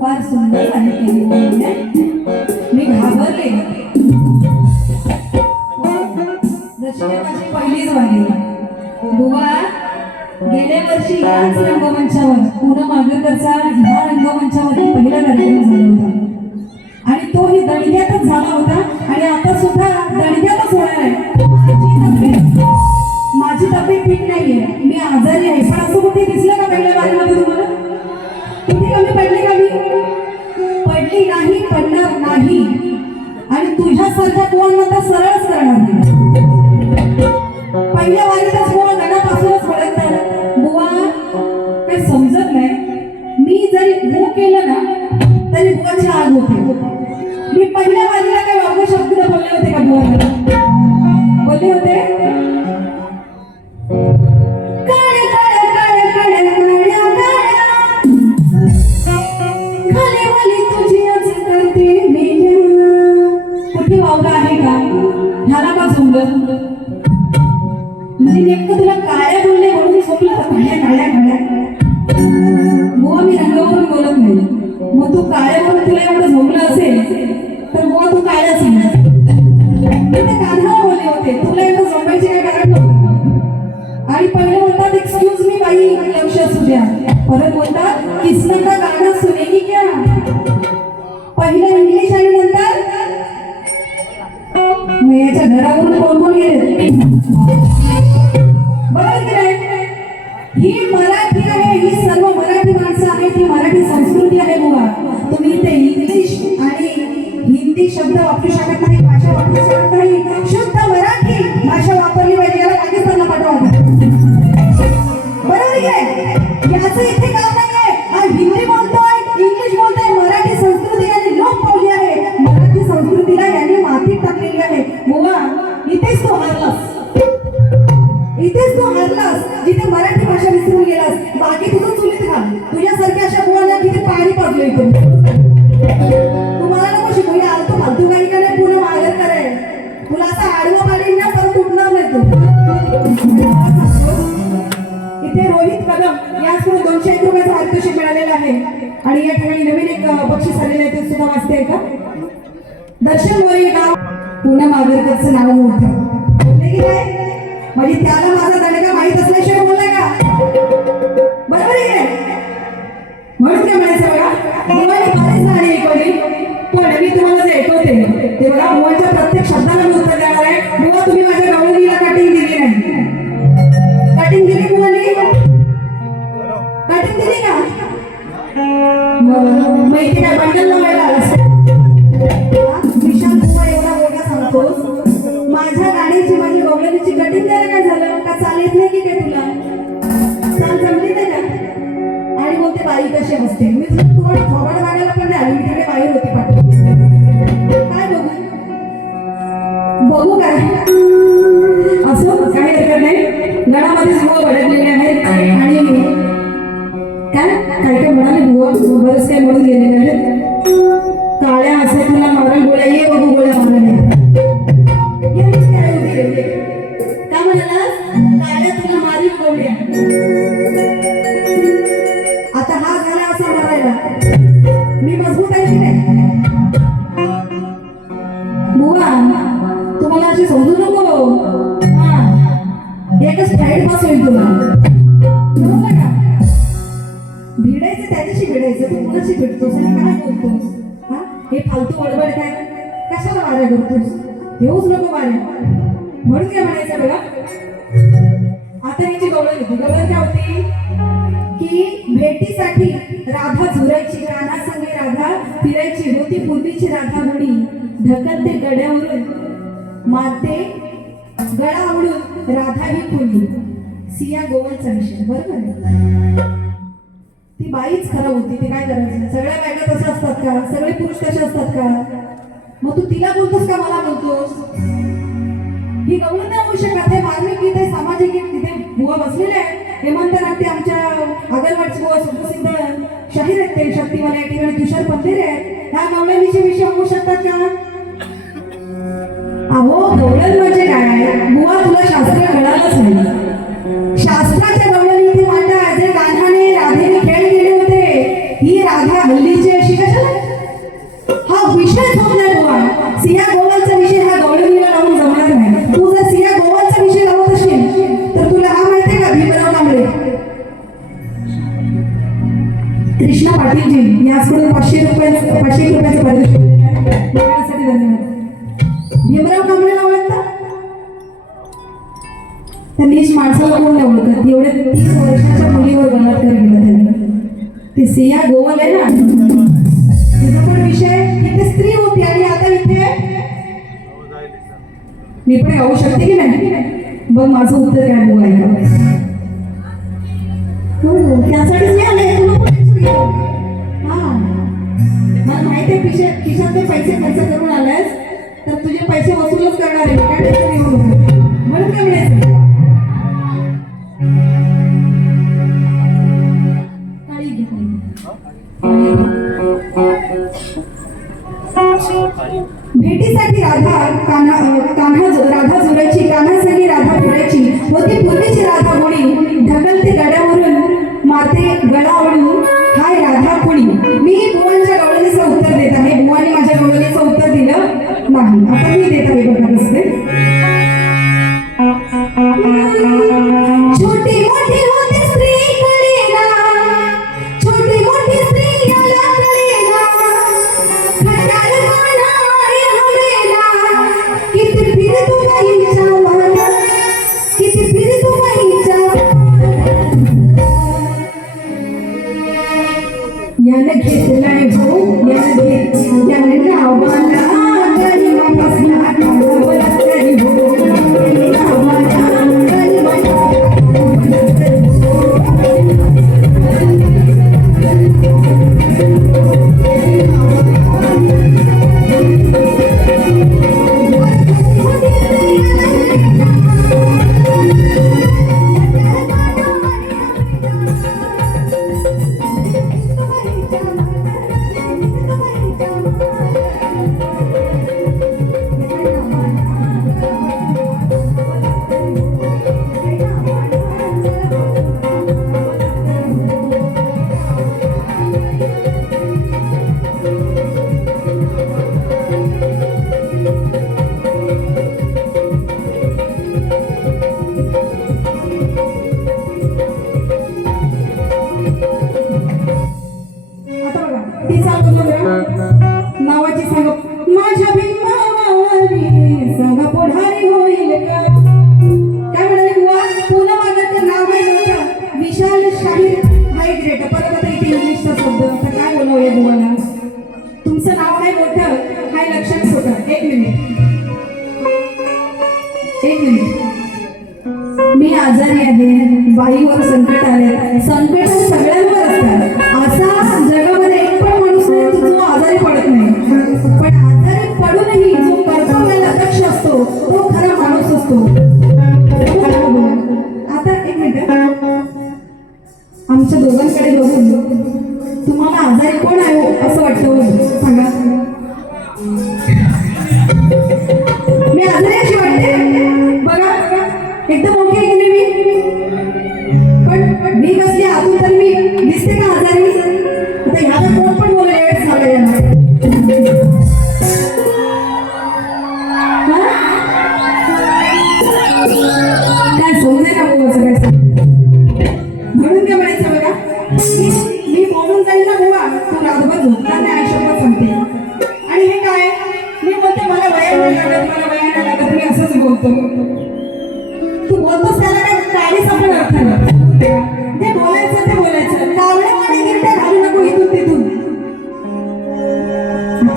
फार सुंदर आणि मी घाबरले. जशी माझी पहिलीच वारी. बुवा गेल्या वर्षी याच रंगमंचावर पूनम आगरकरचा ह्या रंगमंचामध्ये पहिला कार्यक्रम झाला होता आणि तोही दणक्यातच झाला होता आणि आता सुद्धा दणक्यातच होणार आहे. माझी तब्येत ठीक नाहीये, मी आजारी आहे. पण असं कुठे दिसलं का पहिल्या वारीमध्ये तुम्हाला? किती कमी पडली का? मी पडली नाही, पडणार नाही आणि तुझ्यासारख्या कोण तर सरळच करणार नाही. पहिल्या वारीतच बुवा गणापासूनच पडत बुवा काही समजत नाही. मी जरी हो केलं ना तरी बुवाची आग होते. मी पहिल्या वारीला काही वागू शब्द बोलले होते का बुवा? बोलले होते वावडा आहे का? ह्याला का झोंबलं? म्हणजे नेमकं तुला काळ्या बोलले म्हणून झोपलं का? काळ्या बुवा मी रंगावरून बोलत नाही. मग तू काळ्या म्हणून तुला एवढं झोपलं असेल तर बुवा तू काळ्याच नाही. मी ते कान्हा बोलले होते, तुला एवढं झोपायचे काय कारण नव्हतं. आणि पहिले बोलतात एक्सक्यूज मी बाई, लक्ष असू द्या. परत बोलतात किसने का गाणं सुनेगी क्या? पहिलं इंग्लिश आणि नंतर याच्या घरावरून कोण कोण गेले? बरोबर की नाही? ही मराठी आहे, ही सर्व मराठी माणसं आहेत, ही मराठी संस्कृती आहे. बुवा तुम्ही इथे इंग्लिश आणि हिंदी शब्द वापरू शकत नाही, भाषा वापरू शकत नाही. शुद्ध मराठी भाषा वापरली पाहिजे. याला पाकिस्तानला पाठवा. बरोबर आहे? याचं इथे काम नाहीये. हा हिंदी बोलतोय, इंग्लिश बोलतोय. मराठी संस्कृती यांनी लोप पावली आहे. मराठी संस्कृतीला यांनी मातीत टाकलेली आहे. बुवा इथेच तो हरलास, इथेच तो हरलास जिथे मराठी भाषा विसरून गेलास. बाकी तुझं चुलीत घाल. तुझ्यासारख्या अशा बुवांना किती पाणी पाजलं इथून. तुम्हाला नको शिकू. आलतो फालतू काही का नाही. पूर्ण मागर करे तुला असं आडवं पाणी ना परत उठणार नाही तू. इथे रोहित कदम याचकडून 201 रुपयाचं पारितोषिक मिळालेलं आहे आणि या ठिकाणी नवीन एक बक्षीस आलेलं आहे, ते सुद्धा वाचते का? दर्शन मोरे गाव पूनम आगरकरचं नाव मोठं बोलले की नाही? म्हणजे त्याला माझा दणका माहित असल्याशिवाय बोललाय का? बरोबर आहे. म्हणून काय म्हणायचं बघा, बुवाने फारच गाणी ऐकवली. पण मी तुम्हाला जे ऐकवते ते बघा, बुवाच्या प्रत्येक शब्दाला मी उत्तर देणार आहे. बुवा तुम्ही माझ्या गवळणीला कटिंग दिली नाही. कटिंग दिली बुवाने? कटिंग दिली का? मग इथे काय बंडल लावायला आलास? विशाल बुवा एवढा वेगळा सांगतोस. माझ्या गाडीची माझी गवळणीची कटिंग द्यायला काय झालं का? चाल येत नाही की काय तुला? चाल जमली नाही ना? आणि बोलते बाई कशी असते. मी तुम्हाला थोबाड मागायला पण नाही आली. तिकडे बाई होती पाठी. काय बघू? बघू काय असं बरेच काही म्हणून गेलेले आहेत. काळ्या असे तुला मारल गोळ्या, ये बघू गोळ्या मारल्या. काय म्हणाला? काळ्या तुला मारील गोळ्या. आता हा झाला असा मारायला. मी मजबूत आहे की नाही? बुवा तुम्हाला अशी समजू नको. हा एकच फ्लाईट पास होईल तुला. बरोबर का? भिडायचं त्याच्याशी भिडायचं. तू कुणाशी भेटतोस आणि काय बोलतोस? हा हे फालतू बडबड काय? कशाला वाऱ्या करतोस? येऊच नको वाऱ्या. म्हणून काय म्हणायचं बघा. आता हिची गवळण होती. गवळण काय होती की भेटीसाठी राधा झुरायची, कानासंगे राधा फिरायची. होती पूर्वीची राधा घडी, ढकलते गड्यावरून माते गळा आवडून राधा ही फुलली. सिया गोवलचा विषय. बरोबर. ती बाईच खराब होती. ती काय करायचं? सगळ्या बायका तशा असतात का? सगळे पुरुष तसे असतात का? मग तू तिला बोलतोस का मला बोलतोस? ही गवळण नाही होऊ शकत. हे मार्मिक गीत आहे, सामाजिक गीत. तिथे बुवा बसलेले आहे. हेमंत नाट्य आमच्या आगरवाडचे बुवा सुप्रसिद्ध शाहीर आहेत. ते शक्तिमान या ठिकाणी तुषार पंधेरे आहेत. ह्या गवळणीचे विषय होऊ शकतात का? अहो गवळण म्हणजे काय? बुवा तुला शास्त्र कळालंच नाही. शास्त्राच्या गवळणी ती मांडा जे गाण्याने राधेने खेळ केले होते. ही राधा हल्लीची अशी कशाला? हा विषय होत नाही बुवा. सिया गोवालचा विषय हा गवळणीला लावून जमणार नाही. तू जर सिया गोवालचा विषय लावत असेल तर तुला हा माहितीये का? भीमराव कांबळे, कृष्णा पाटीलजी याचकडून 500 रुपयाचं पारितोषिक मिळण्यासाठी धन्यवाद. भीमराव कांबळेला ओळखता? त्यांनीच माणसाला कोण नाही ओळखत. एवढ्या 30 वर्षाच्या मुलीवर बलात्कार केला त्यांनी. ते सिया गोवाल आहे ना, त्याचा पण विषय. इथे स्त्री होती आणि आता इथे मी पण गाऊ शकते की नाही? बघ माझं उत्तर काय बुवा ऐका. हो त्यासाठीच मी आले. हा मला माहिती आहे खिशात ते पैसे खर्च करून आलायस तर तुझे पैसे वसूलच करणार आहे. काय टेन्शन घेऊ नको. म्हणून काय म्हणायचं? भेटीसाठी राधा राधा झुरायची, कानासंगी राधा फिरायची. होती पूर्वीची राधा गोडी, ढकलते गड्यावरून माते गळा आवडून हाय राधा कुणी. मी बुवांच्या गवळणीचं उत्तर देत आहे. बुवांनी माझ्या गवळणीचं उत्तर दिलं नाही. आता मी देत आहे बघा कसं. छोटी मोठी होती स्त्री कळेना, छोटी मोठी स्त्री याला कळेना. खट्याळ मानाय हवेला, किती फिरतो बाईच्या वाला, किती फिरतो बाईच्या याने घेतलाय हो, याने नावाला गरिमापासला काढावला तरी हो, नावाला नावाची सांग माझ्या भीमावरी सांगा पुढारी होईल का? काय म्हणाले बुवा? पूनम आगरकर नाव आहे मोठं, विशाल शाहीर हायग्रेट. परत आता इथे इंग्लिशचा शब्द. आता काय बोलावूया बुवाला? तुमचं नाव काय मोठं, काय लक्षात छोटं. एक मिनिट. मी आजारी आहे, बाईवर संकट आले. संकट सगळ्यांवर असतात. असा जगामध्ये एक पण माणूस नाही जो आजारी पडत नाही. पण आजारी पडूनही जो कर्तव्याला दक्ष असतो तो खरा माणूस असतो. आता एक मिनिट. आमच्या दोघांकडे बघून तुम्हाला आजारी कोण आहे हो? असं वाटतं हो. सांगा मी आजारी अशी वाटते बघा एकदम ओके गेले मी पण मी कसली आतून तर मी दिसते का आजारी आता ह्याला कोण पण बोलायला झालं यांना काय समजे का बोलायचं काय म्हणून काय म्हणायचं बघा मी बोलून जाईल ना बुवा तू रातभर झोपणार नाही आयुष्यभर सांगते आणि हे काय मी बोलते मला वया नाही लागत मला वया नाही लागत मी असंच बोलतो तू बोलतोस त्याला काय काहीच आपण अर्थ नाही जे बोलायचं ते बोलायचं कावड्या आणि गिरट्या घालू नको इथून तिथून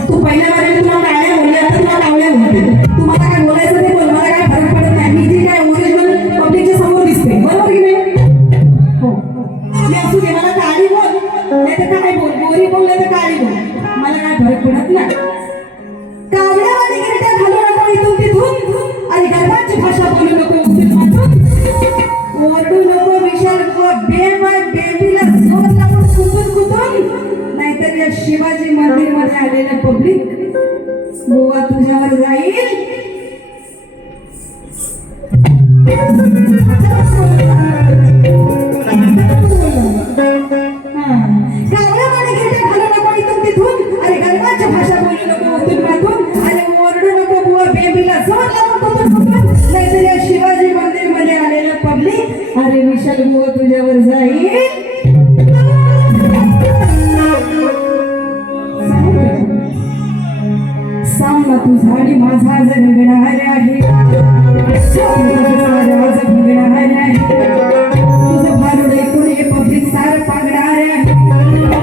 तू पहिल्या बारे तुला कावड्या बोलले आता तुला कावड्या बोलते तुम्हाला काय बोलायचं ते बोल मला काय फरक पडत नाही मी जी काय ओरिजिनल पब्लिकच्या समोर दिसते बरोबर की नाही हो मी असू दे मला काळी बोल नाही तर काय बोल गोरी बोल नाही तर काळी बोल मला काय फरक पडत नाही कावड्या आणि गिरट्या घालू नको इथून तिथून आणि गर्भाची भाषा बोलू नको ओरडू नको विशाल बेबीला जोर लावून कुठून नाहीतर या शिवाजी मंदिर मध्ये आलेलं पब्लिक गोवा तुझ्यावर जाईल कावड्या आणि गिरट्या घालू नको इथून तिथून अरे गर्भाची भाषा बोलू नको उतून मातून आणि ओरडू नको बुवा बेबीला जोर लावून कुठून नाहीतर या शिवाजी मंदिर मध्ये आलेलं पब्लिक अरे विशाल बुवा तुझ्यावर जाईल सामना तुझा आणि माझा जगणार आहे आज भगणार आहे तुझं भारुड ऐकून हे पब्लिक सार पागणार आहे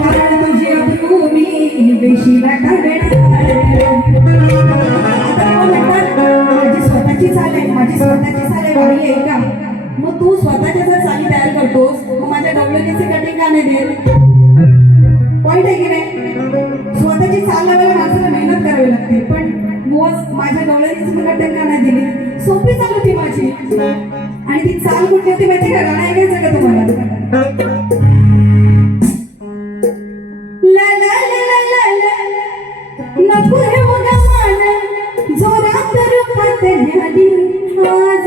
कारण तुझी अभूमी वेशीला टाकणार माझी स्वतःची चाल आहे माझी स्वतःची चाल आहे गाडी आहे का मग तू स्वतःच्या जर चाली तयार करतोस मग माझ्या डवळणीचे कटिंग का नाही देत पॉइंट आहे की नाही स्वतःची चाल लावायला माणसाला मेहनत करावी लागते पण मोज माझ्या डवळणीची मला कटिंग का नाही दिली सोपी चाल होती माझी आणि ती चाल कुठली होती माहिती का गाणं ऐकायचं का तुम्हाला ला ला ला ला ला नको हे बघा मान जोरात रूपात न्याली आज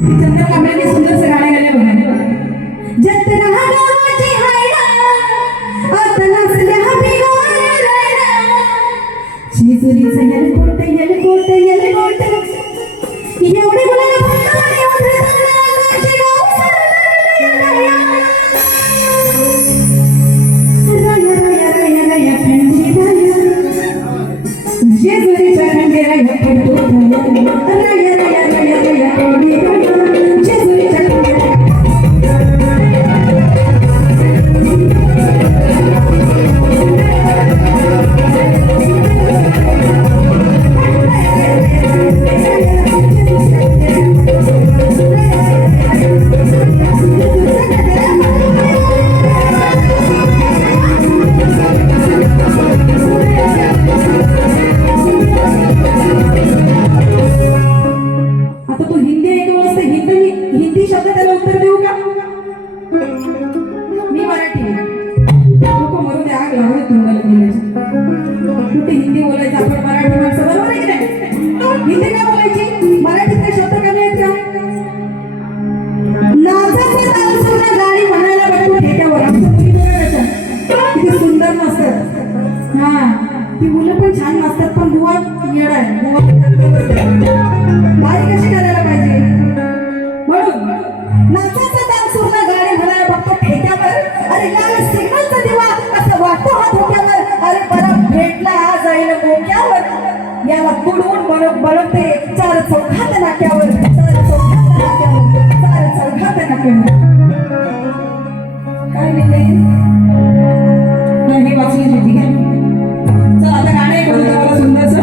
चंद्र कांबळेने सुंदरचं गाणं गायले बघा जत्रा गावाची हायरा आता नसल्या बिगार रायरा शिजुरीचं येलकोट येलकोट येलकोट एवढे मुलाला भरताना एवढे चांगले गाव राया राया राया खंडी राया जेजुरीच्या खंडी राया खंडी राया राया राया राया खंडी राया जेजुरीच्या खंडी राया हिंदी शब्द त्याला उत्तर देऊ का मी मराठी लोक मरू दे आग लागले तुम्हाला बोलायची कुठे हिंदी बोलायचं आपण मराठी माणसं बरोबर आहे की नाही हिंदी का बोलायची मराठीत काही शब्द कमी आहेत का नाचाचे ताल सुद्धा गाणी म्हणायला बघतो ठेक्यावर आमच्या मुली बघा कशा किती सुंदर नसतात हा ती मुलं पण छान नसतात पण बुवा येडा आहे बुवा बाई कशी करायला पाहिजे म्हणून नाचाचा ताल सुरला गाडी म्हणायला बघतो ठेक्यावर अरे लाल सिग्नलचा दिवा असं वाटतो हा धोक्यावर अरे परत भेटला हा जाईल मोक्यावर याला तुडवून बळवते चार चौघात नाक्यावर चार चौघात नाक्यावर काय लिहिले नाही वाचली होती काय चल आता गाणं एक बोलतो मला सुंदरसं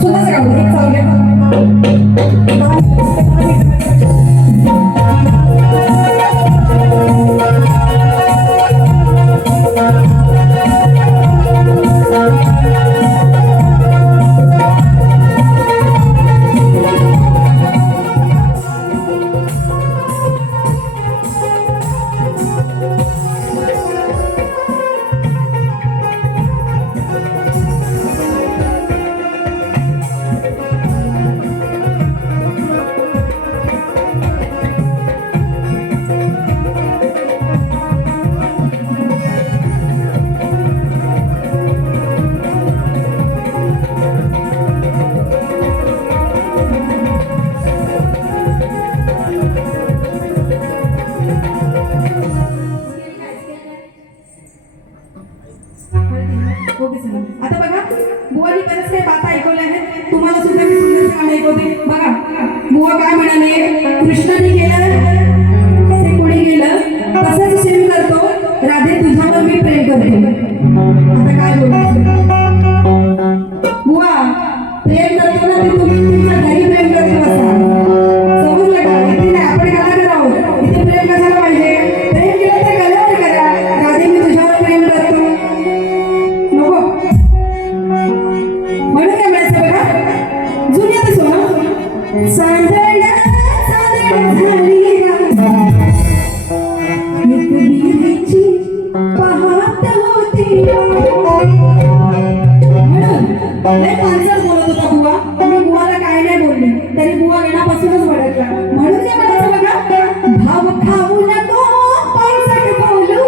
सुंदरसं गाणं एक चालू ओके सर. आता बघा बुवानी बरेच काही बाता ऐकवल्या आहेत, तुम्हाला सुद्धा मी सुंदर गाणं ऐकवते. बघा बुवा काय म्हणाले, कृष्णाने गेलं ते कोणी गेलं तसंच प्रेम करतो, राधे तुझ्यावर मी प्रेम करतो. आता काय बोलायचं बुवा, प्रेम करतो ना ते तुम्ही तुमच्या घरी प्रेम करत बसा. समजलं का? इथे नाही, आपण गाणं करावं. इथे प्रेम कशाला पाहिजे? प्रेम केलं तर गल्यावर करा, राधे मी तुझ्यावर प्रेम करतो नको म्हणून काय म्हणायचं बघा, जुन्यात सोना सांदण सांदण झाली एक विहिरीची पाहत होती म्हणून लय पानसर बोलत होता बुवा. तुम्ही बुवाला काय नाही बोलले तरी बुवा गणापासूनच भडकला. म्हणून काय म्हणायचं बघा, भाव खाऊ नको पावसात बोलू,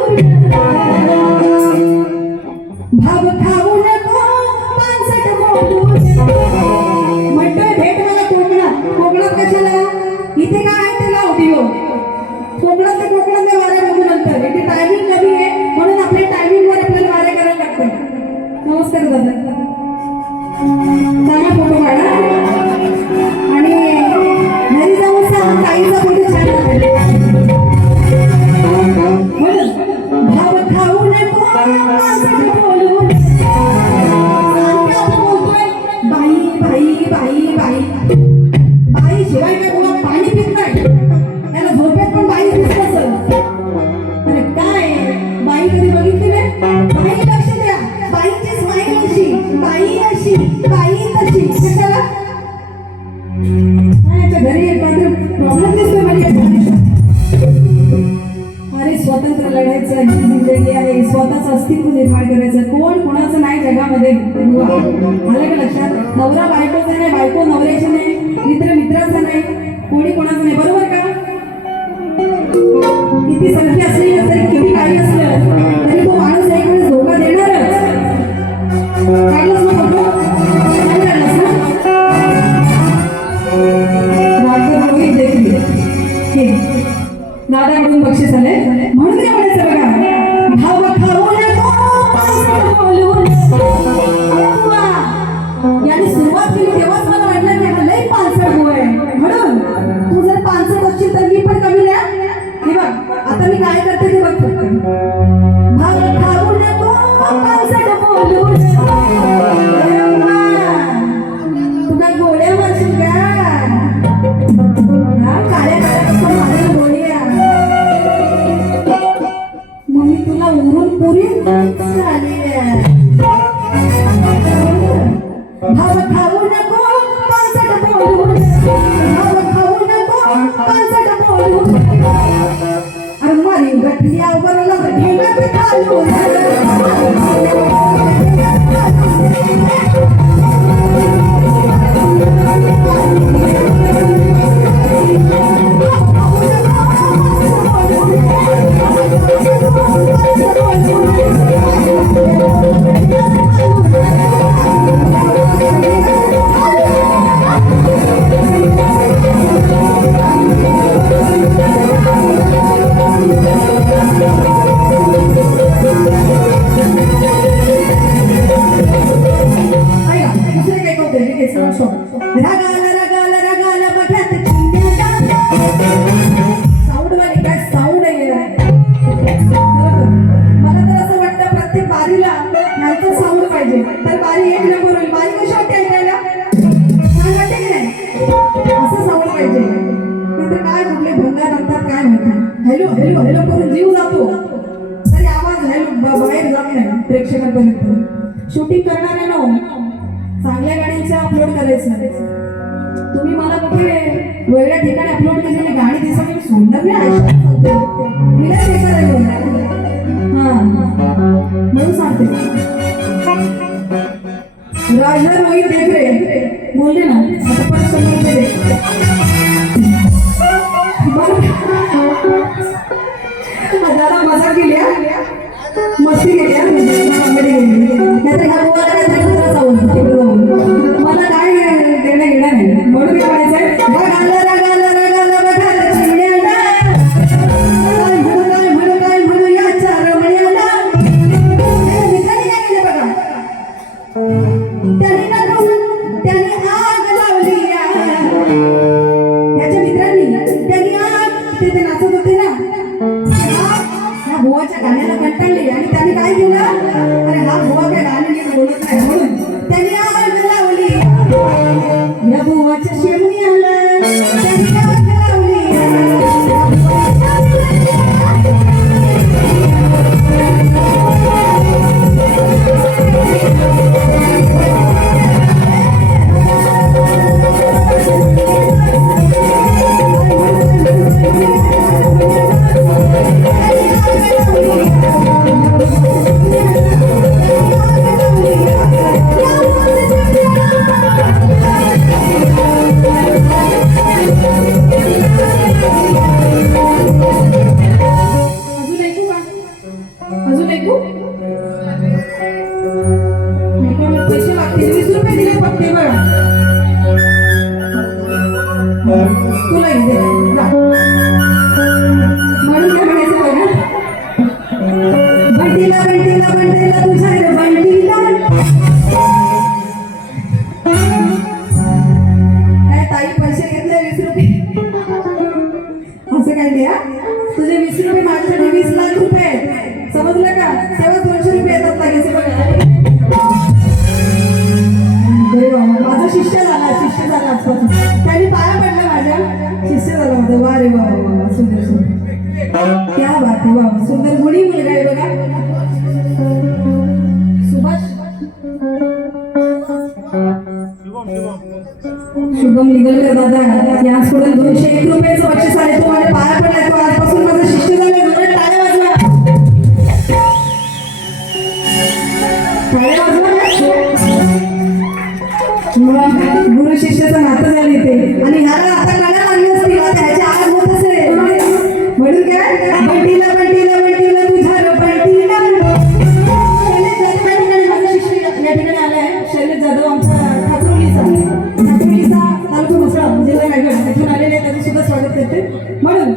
भाव खाऊ नको पावसात बोलू. म्हणतोय भेट मला कोकणात. कोकणात कशाला? इथे काय आहे ते लाव दिलो. कोकणात ते कोकणातले वारे बघू नंतर. इथे टायमिंग कमी आहे म्हणून आपल्या टायमिंग वर आपल्याला वारे करायला लागतं. नमस्कार दादा, चांगला फोटो काढा आणि घरी जाऊन सांग ताईचा फोटो छान काढला. भाव खाऊ नको पावसात बोलू. बोलतोय बाई बाई बाई बाई बाई शिवाय काय तुला पाणी पित नाही. त्याला झोपेत पण बाई दिसत असेल. अरे काय बाई कधी बघितली नाही? बाई लक्ष द्या, बाईची स्माईल अशी, बाई अशी, बाई तशी. कशाला? याच्या घरी एखादं प्रॉब्लेम दिसतोय माझ्या. अरे स्वतंत्र लढायचं ही जिंदगी आहे, स्वतःचं अस्तित्व निर्माण करायचं. कोण कोणाचं नाही जगामध्ये. आलं का लक्षात? नवरा बायकोचा नाही, बायको नवऱ्याचं नाही, मित्र मित्राचं नाही, कोणी कोणाचं नाही. बरोबर का? किती संख्या असली तरी किती काही असलं तरी तो माणूस एक वेळेस धोका देणारच. काढलंच ना फोटो? नाही काढलंस ना? दादाकडून बक्षीस आले. म्हणून काय म्हणायचं बघा, भाव खाऊ नको पावसात बोलू. याने सुरुवात केली तेव्हाच मला वाटलं की हा लई पानसट बुवा आहे. म्हणून तू जर पानसट असशील तर मी पण कमी नाही. हे बघ आता मी काय करते ते बघ फक्त. भाव खाऊ नको पावसात बोलू. तू काय गोळ्या मारशील का? काळ्या काळ्या माझ्या गोळ्या. मग मी तुला उरून पुरी झाली. भाव खाऊ नको पावसात बोलू. भाव खाऊ नको पावसात बोलू. अरे मारी गठियावर ठेवत घालू. हॅलो हॅलो हॅलो करून जीव जातो तरी आवाज हॅलो बाहेर जात नाही प्रेक्षकांपर्यंत. शूटिंग करणारे नो चांगल्या गाण्यांचे अपलोड करायचं. तुम्ही मला कुठे वेगळ्या ठिकाणी अपलोड केलेली गाणी दिसत सुंदर नाही हा म्हणून सांगते. राजधर रोहित देखरे बोलले ना आता पण समोर गेले. दादा मजा केली मस्ती केली नाहीतर ह्या गोवाला काहीतरी कुत्रा जाऊन तिकडे जाऊन मला काय देणं घेणं नाही. म्हणून काय म्हणायचंय म्हणू या चार रमण्याला. मित्रांनी काय केलं बघा शुभम निगलकर दादा यांच्याकडून 201 रुपयाचं बक्षीस आले. तुम्हाला पाया पडलाय, तो आजपासून माझा शिष्य झालाय. जोरात टाळ्या वाजवा, टाळ्या वाजवा. गुरु शिष्याचं नातं झाले ते, आणि ह्याला आता टाळ्या लागली असतील, आता ह्याच्या आवाज होत असेल म्हणून काय बंटीला बंटीला बंटीला तुझ्या बंटीला. शैलेश जाधव या ठिकाणी माझा शिष्य या ठिकाणी आलाय. शैलेश जाधव आमचा ठाकरोलीचा तालुका म्हसळा जिल्हा रायगड इथून आलेले आहे. त्याचं सुद्धा स्वागत करते. म्हणून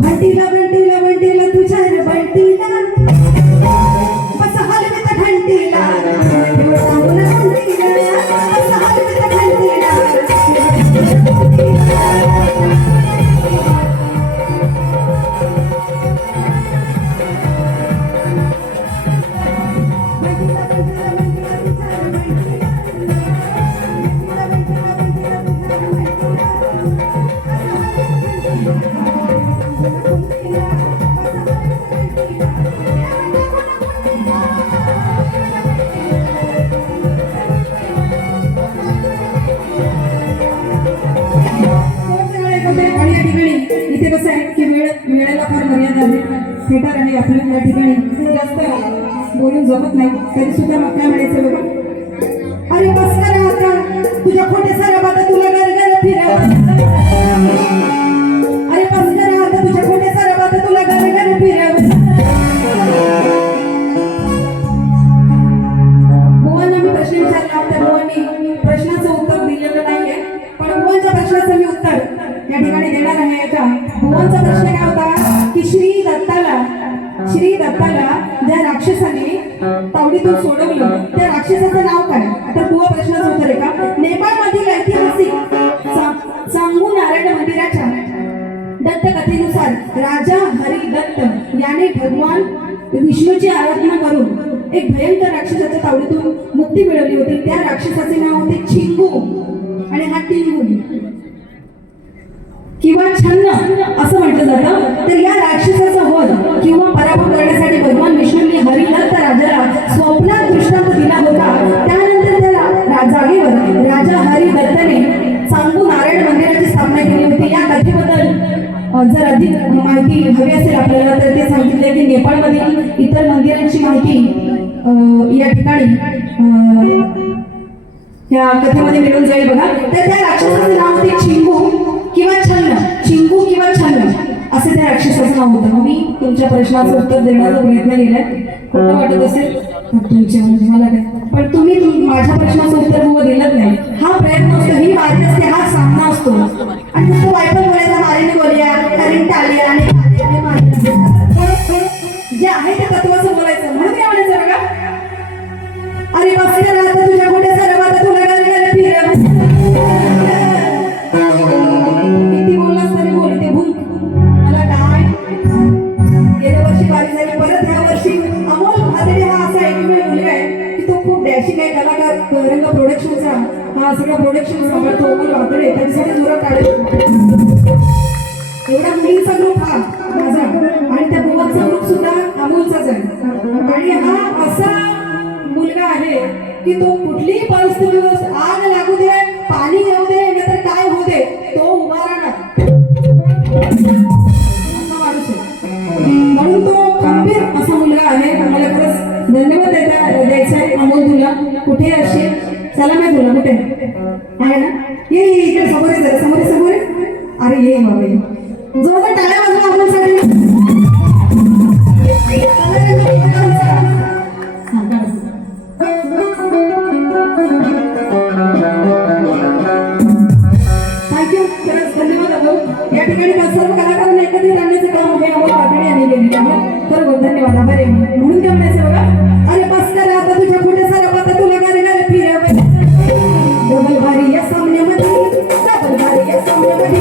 बंटीला बंटीला बंटीला तुझ्या बंटीला बस हलवीत घंटीला सांगून घंटीला बस हलवीत घंटीला. आणि या ठिकाणी इथे कसं आहे की वेळेला फार मर्यादा आहे. थिएटर आहे आपलं, या ठिकाणी जास्त बोलून जमत नाही. तरी सुद्धा मग काय म्हणायचं बघा. अरे बस करा आता तुझ्या खोटे सारा बाता तुला गरगर फिरव. अरे बस करा आता तुझ्या खोटे सारा बाता तुला गरगर फिरव. बुवांना मी प्रश्न विचारला, त्या बुवांनी प्रश्नाचं उत्तर दिलेलं नाहीये, पण बुवांच्या प्रश्नाचं मी उत्तर या ठिकाणी देणार आहे. का बुवांचा प्रश्न काय होता की श्री दत्ताला ज्या राक्षसाने तावडीतून सोडवलं त्या राक्षसाचं नाव काय. आता बुवा प्रश्नाचं उत्तर आहे का. नेपाळमधील ऐतिहासिक सांगू नारायण मंदिराच्या दत्तकथेनुसार राजा हरी दत्त याने भगवान विष्णूची आराधना करून एक भयंकर राक्षसाच्या तावडीतून मुक्ती मिळवली होती. त्या राक्षसाचे नाव होते चिंगू आणि हा टिंगू किंवा छन्न असं म्हटलं जातं. तर या राक्षसाचा वध किंवा पराभव करण्यासाठी भगवान विष्णूंनी हरिदत्त राजाला स्वप्नात दृष्टांत दिला होता. त्यानंतर त्या जागेवर राजा हरिदत्तने सांगू नारायण मंदिराची स्थापना केली होती. या कथेबद्दल जर अधिक माहिती हवी असेल आपल्याला तर ते सांगितले की नेपाळमधील इतर मंदिरांची माहिती या ठिकाणी या कथेमध्ये मिळून जाईल बघा. तर त्या राक्षसाचे नाव होते चिंगू किंवा छन्न असे त्या राक्षसाचं नाव होतं. मी तुमच्या प्रश्नाचं उत्तर देण्याचा प्रयत्न केलाय. खोटं वाटत असेल तुमच्या मला काय, पण तुम्ही माझ्या प्रश्नाचं उत्तर दिलंच नाही. हा प्रयत्न असतो, ही वारी असते, हा सामना असतो. आणि नुसतं वाईपण बोलायचा मारीने बोलूया करीन टाळ्या आणि जे आहे ते तत्वाचं बोलायचं. म्हणून काय म्हणायचं बघा. अरे बस राहता तुझ्या कुठे सर्व आता तुला गरगर फिरव. किती बोललास तरी बोलते भूल मला काय. गेल्या वर्षी वारी झाली, परत ह्या वर्षी अमोल भादडे हा असा एकमेव मुलगा आहे की तो खूप डॅशिंग आहे. कलाकार रंग प्रोडक्शनचा हा सगळं प्रोडक्शन सांभाळतो. अमोल भादडे त्याच्यासाठी जोरात काढेल. एवढा मुलींचा ग्रुप हा माझा, आणि त्या बुवांचा ग्रुप सुद्धा अमोलचाच आहे. आणि हा असा मुलगा आहे की तो कुठलीही परिस्थिती आग लागू दे, पाणी येऊ दे, नाहीतर काय होऊ दे, तो उभा राहणार असा माणूस आहे. म्हणून तो खंबीर असा मुलगा आहे. मला खरंच धन्यवाद द्यायचा आहे अमोल तुला. कुठे असशील चला मी तुला कुठे आहे ना, ये इकडे समोर आहे, जरा समोर आहे. अरे ये बाबा, जोरदार टाळ्या वाजवा अमोलसाठी. थँक्यू, खरंच धन्यवाद अमोल. या ठिकाणी सर्व कलाकारांना एकत्रित आणण्याचं काम हे अमोल पाटणे यांनी केलेलं आहे. खरोखर धन्यवाद, आभारी आहे. म्हणून काय म्हणायचं बघा. अरे बस कर आता तुझ्या पुढे सारं आता तुला गरगर फिरव. डबल भारी या सामन्यामध्ये, डबल भारी या सामन्यामध्ये.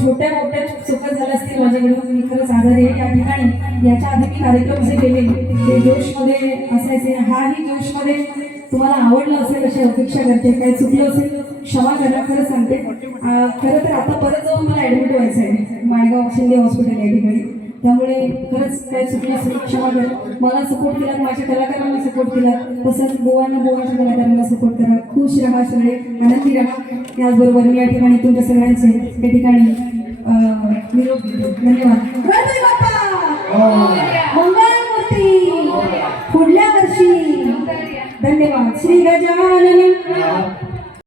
छोट्या मोठ्या चुका झाल्या असतील माझ्याकडून, मी खरंच आजारी आहे. या ठिकाणी याच्या आधी मी कार्यक्रम जे केले ते जोशमध्ये असायचे, हाही जोशमध्ये तुम्हाला आवडलं असेल अशी अपेक्षा करते. काही चुकलं असेल क्षमा करा, खरं सांगते. खरं तर आता परत जाऊन मला ॲडमिट व्हायचं आहे माणगाव शिंदे हॉस्पिटल या ठिकाणी. त्यामुळे खरंच काही चुकलं असेल क्षमा करा. मला सपोर्ट केला, माझ्या कलाकारांना सपोर्ट केला, तसंच गोवाच्या कलाकारांना सपोर्ट करा. खुश राहा, सगळे आनंदी राहा. त्याचबरोबर मी या ठिकाणी तुमच्या सगळ्यांचे या ठिकाणी निरोप घेतो. धन्यवाद. गणपती बाप्पा मंगळमूर्ती पुढल्या वर्षी. धन्यवाद. श्री गजानन